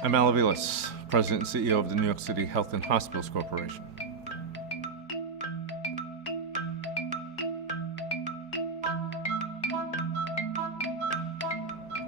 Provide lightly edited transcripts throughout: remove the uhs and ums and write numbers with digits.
I'm Aviles, President and CEO of the New York City Health and Hospitals Corporation.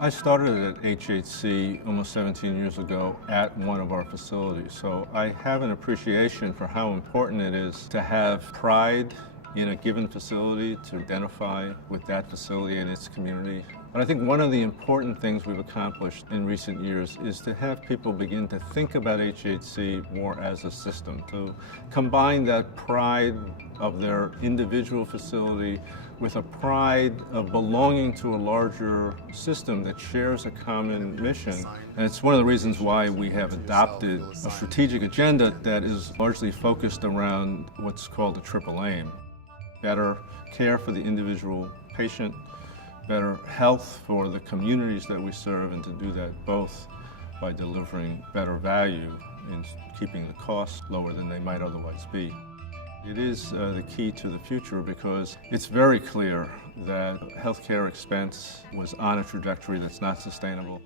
I started at HHC almost 17 years ago at one of our facilities, so I have an appreciation for how important it is to have pride in a given facility, to identify with that facility and its community. But I think one of the important things we've accomplished in recent years is to have people begin to think about HHC more as a system, to combine that pride of their individual facility with a pride of belonging to a larger system that shares a common mission. And it's one of the reasons why we have adopted a strategic agenda that is largely focused around what's called a triple aim. Better care for the individual patient, better health for the communities that we serve, and to do that both by delivering better value and keeping the costs lower than they might otherwise be. It is the key to the future because it's very clear that healthcare expense was on a trajectory that's not sustainable.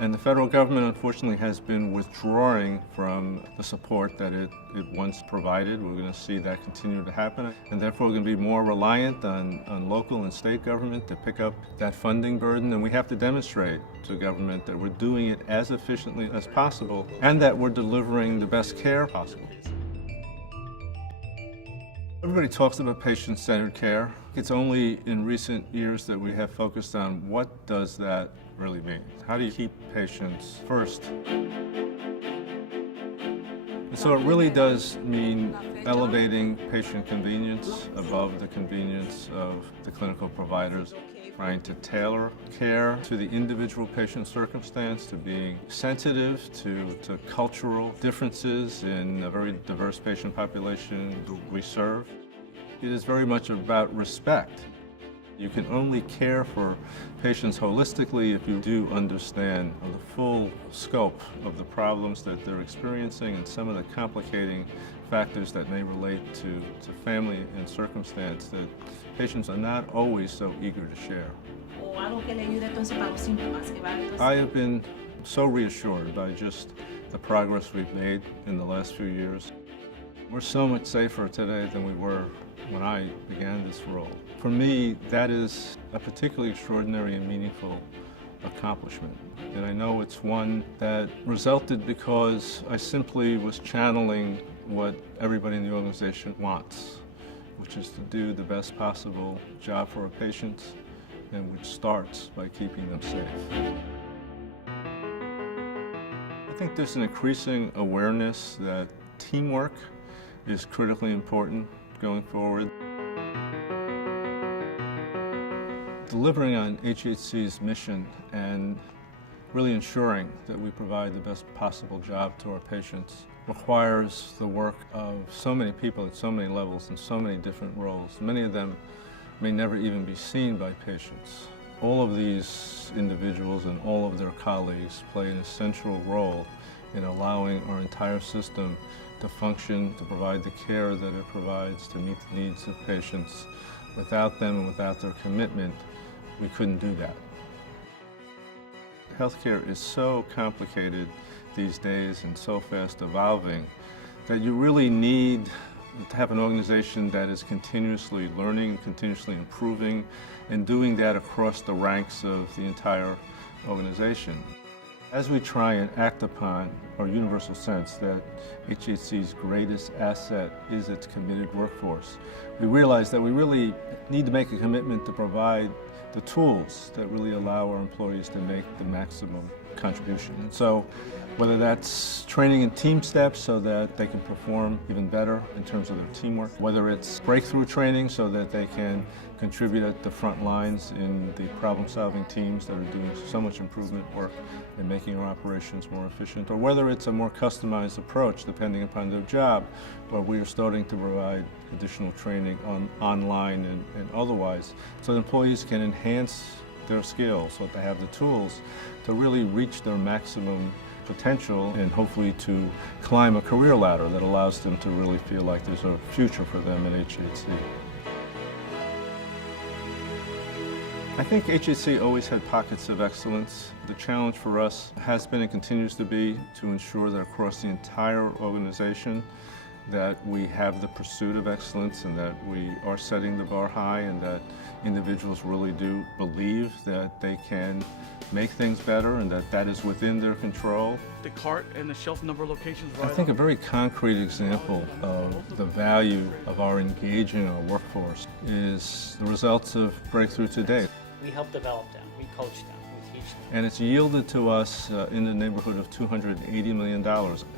And the federal government, unfortunately, has been withdrawing from the support that it once provided. We're going to see that continue to happen. And therefore, we're going to be more reliant on local and state government to pick up that funding burden. And we have to demonstrate to government that we're doing it as efficiently as possible and that we're delivering the best care possible. Everybody talks about patient-centered care. It's only in recent years that we have focused on what does that really mean. How do you keep patients first? And so it really does mean elevating patient convenience above the convenience of the clinical providers, trying to tailor care to the individual patient circumstance, to being sensitive to cultural differences in a very diverse patient population we serve. It is very much about respect. You can only care for patients holistically if you do understand the full scope of the problems that they're experiencing and some of the complicating factors that may relate to family and circumstance that patients are not always so eager to share. I have been so reassured by just the progress we've made in the last few years. We're so much safer today than we were when I began this role. For me, that is a particularly extraordinary and meaningful accomplishment. And I know it's one that resulted because I simply was channeling what everybody in the organization wants, which is to do the best possible job for our patients, and which starts by keeping them safe. I think there's an increasing awareness that teamwork is critically important going forward. Delivering on HHC's mission and really ensuring that we provide the best possible job to our patients requires the work of so many people at so many levels and so many different roles. Many of them may never even be seen by patients. All of these individuals and all of their colleagues play an essential role in allowing our entire system to function, to provide the care that it provides, to meet the needs of patients. Without them and without their commitment, we couldn't do that. Healthcare is so complicated these days and so fast evolving that you really need to have an organization that is continuously learning, continuously improving, and doing that across the ranks of the entire organization. As we try and act upon our universal sense that HHC's greatest asset is its committed workforce, we realize that we really need to make a commitment to provide the tools that really allow our employees to make the maximum contribution. And so whether that's training in team steps so that they can perform even better in terms of their teamwork, whether it's breakthrough training so that they can contribute at the front lines in the problem-solving teams that are doing so much improvement work and making our operations more efficient, or whether it's a more customized approach depending upon their job, where we are starting to provide additional training online and otherwise so that employees can enhance their skills so that they have the tools to really reach their maximum potential and hopefully to climb a career ladder that allows them to really feel like there's a future for them in HHC. I think HHC always had pockets of excellence. The challenge for us has been and continues to be to ensure that across the entire organization that we have the pursuit of excellence and that we are setting the bar high and that individuals really do believe that they can make things better and that that is within their control. The cart and the shelf number locations I think a very concrete example of the value of our engaging our workforce is the results of Breakthrough Today. We help develop them, we coach them, we teach them. And it's yielded to us in the neighborhood of $280 million,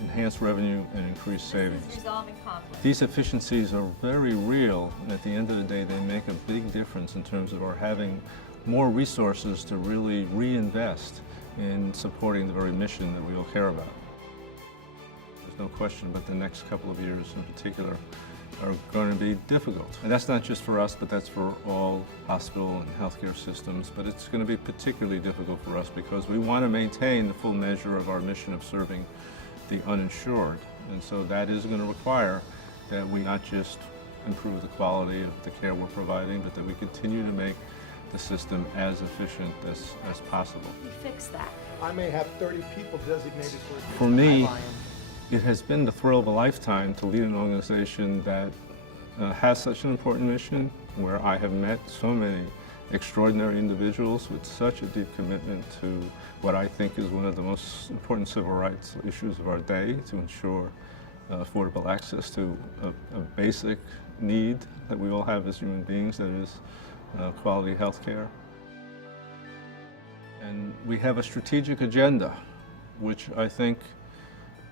enhanced revenue and increased savings. Resolving conflict. These efficiencies are very real, and at the end of the day, they make a big difference in terms of our having more resources to really reinvest in supporting the very mission that we all care about. There's no question but the next couple of years in particular are going to be difficult. And that's not just for us, but that's for all hospital and healthcare systems. But it's going to be particularly difficult for us because we want to maintain the full measure of our mission of serving the uninsured. And so that is going to require that we not just improve the quality of the care we're providing, but that we continue to make the system as efficient as possible. We fix that. I may have 30 people designated For me, it has been the thrill of a lifetime to lead an organization that has such an important mission, where I have met so many extraordinary individuals with such a deep commitment to what I think is one of the most important civil rights issues of our day, to ensure affordable access to a basic need that we all have as human beings, that is quality health care. And we have a strategic agenda, which I think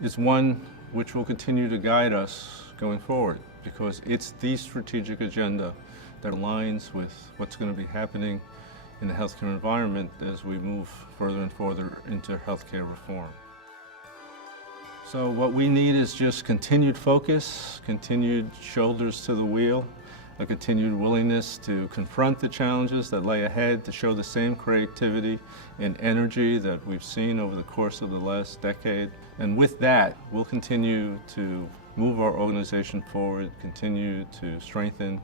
is one which will continue to guide us going forward, because it's the strategic agenda that aligns with what's going to be happening in the healthcare environment as we move further and further into healthcare reform. So what we need is just continued focus, continued shoulders to the wheel, a continued willingness to confront the challenges that lay ahead, to show the same creativity and energy that we've seen over the course of the last decade. And with that, we'll continue to move our organization forward, continue to strengthen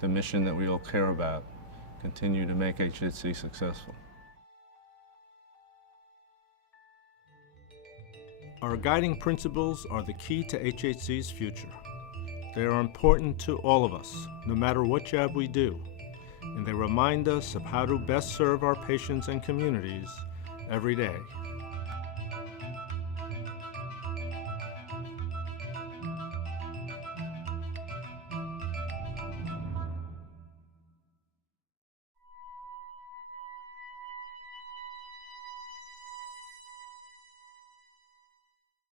the mission that we all care about, continue to make HHC successful. Our guiding principles are the key to HHC's future. They are important to all of us, no matter what job we do, and they remind us of how to best serve our patients and communities every day.